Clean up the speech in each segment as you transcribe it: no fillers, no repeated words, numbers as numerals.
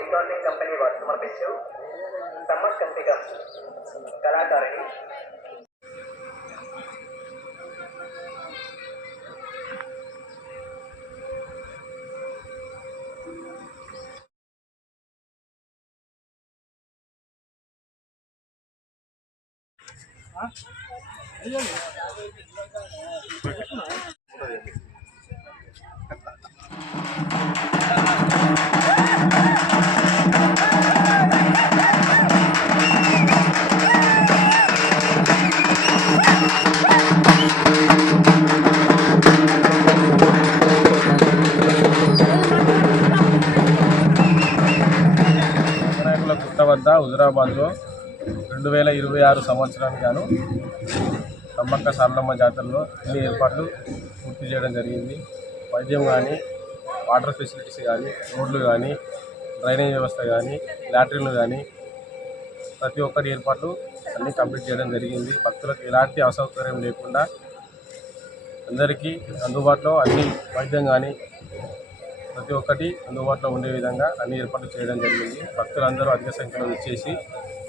Recording company వారు సమర్పించు సమర్కంతిక కళాకారిణి వద్ద హుజురాబాద్లో 2026 సంవత్సరానికి గాను సమ్మక్క సారలమ్మ జాతరలో అన్ని ఏర్పాట్లు పూర్తి చేయడం జరిగింది. వైద్యం కానీ, వాటర్ ఫెసిలిటీస్ కానీ, రోడ్లు కానీ, డ్రైనేజ్ వ్యవస్థ కానీ, లాట్రిన్లు కానీ ప్రతి ఒక్కటి ఏర్పాట్లు అన్నీ కంప్లీట్ చేయడం జరిగింది. భక్తులకు ఎలాంటి అసౌకర్యం లేకుండా అందరికీ అందుబాటులో అన్ని వైద్యం కానీ ప్రతి ఒక్కటి అందుబాటులో ఉండే విధంగా అన్ని ఏర్పాట్లు చేయడం జరిగింది. భక్తులందరూ అధిక సంఖ్యలో వచ్చేసి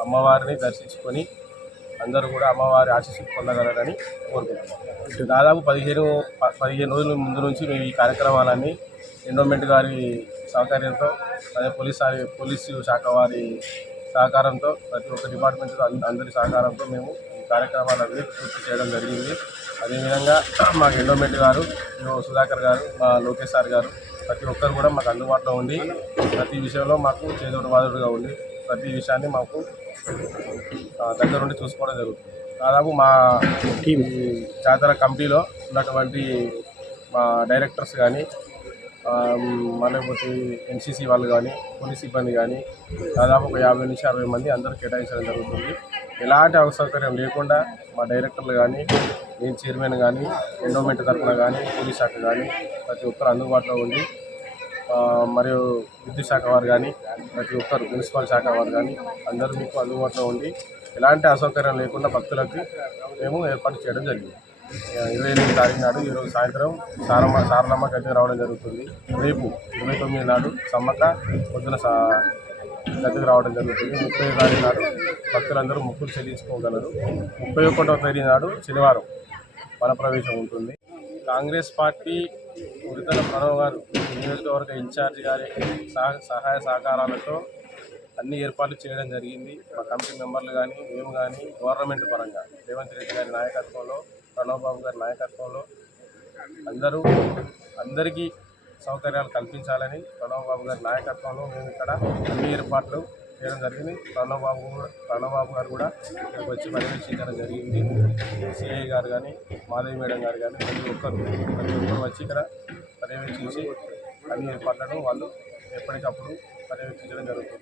అమ్మవారిని దర్శించుకొని అందరూ కూడా అమ్మవారి ఆశీస్సులు పొందగలరని కోరుకుంటున్నాం. దాదాపు 15 రోజుల ముందు నుంచి మేము ఈ కార్యక్రమాలన్నీ ఎండోమెంట్ గారి సహకార్యంతో, అదే పోలీసు శాఖ వారి సహకారంతో, ప్రతి ఒక్క డిపార్ట్మెంట్ అందరి సహకారంతో మేము ఈ కార్యక్రమాలన్నీ పూర్తి చేయడం జరిగింది. అదేవిధంగా మాకు ఎండోమెంట్ గారు, సుధాకర్ గారు, మా లోకేష్ సార్ గారు ప్రతి ఒక్కరు కూడా మాకు అందుబాటులో ఉండి ప్రతి విషయంలో మాకు చేదోడు వాదోడుగా ఉండి ప్రతి విషయాన్ని మాకు దగ్గరుండి చూసుకోవడం జరుగుతుంది. దాదాపు మా టీం జాతర కమిటీలో ఉన్నటువంటి మా డైరెక్టర్స్ కానీ, లేకపోతే ఎన్సీసీ వాళ్ళు కానీ, పోలీస్ సిబ్బంది కానీ దాదాపు ఒక 50 నుంచి 60 మంది అందరూ కేటాయించడం జరుగుతుంది. ఎలాంటి అసౌకర్యం లేకుండా మా డైరెక్టర్లు కానీ, నేను చైర్మన్ కానీ, ఎండోమెంట్ తరఫున కానీ, పోలీస్ శాఖ కానీ ప్రతి ఒక్కరు అందుబాటులో ఉండి, మరియు విద్యుత్ శాఖ వారు కానీ, ప్రతి ఒక్కరు మున్సిపల్ శాఖ వారు కానీ అందరూ మీకు అందుబాటులో ఉండి ఎలాంటి అసౌకర్యం లేకుండా భక్తులకి మేము ఏర్పాటు చేయడం జరిగింది. 28 తారీఖు నాడు ఈరోజు సాయంత్రం సారలమ్మ గద్దె రావడం జరుగుతుంది. రేపు 29 నాడు సమ్మక్క పొద్దున గద్దెకు రావడం జరుగుతుంది. 30 తారీఖు నాడు భక్తులందరూ మొక్కులు చెల్లించుకోగలరు. 31వ తేదీ నాడు శనివారం వనప్రవేశం ఉంటుంది. కాంగ్రెస్ పార్టీ ఉరితల ప్రణవ్ గారు నియోజకవర్గ ఇన్ఛార్జి గారి సహాయ సహకారాలతో అన్ని ఏర్పాట్లు చేయడం జరిగింది. మా కమిటీ మెంబర్లు కానీ మేము కానీ గవర్నమెంట్ పరంగా రేవంత్ రెడ్డి గారి నాయకత్వంలో, ప్రణవ్ బాబు గారి నాయకత్వంలో అందరికీ సౌకర్యాలు కల్పించాలని ప్రణవ్ బాబు గారి నాయకత్వంలో మేము ఇక్కడ అన్ని ఏర్పాట్లు చేయడం జరిగింది. ప్రణవ్ బాబు గారు కూడా ఇక్కడికి వచ్చి పర్యవేక్షించడం జరిగింది. సిఐ గారు కానీ మాధవి మేడం గారు కానీ ప్రతి ఒక్కరు వచ్చి ఇక్కడ పర్యవేక్షించి అన్ని ఏర్పాట్లను వాళ్ళు ఎప్పటికప్పుడు పర్యవేక్షించడం జరుగుతుంది.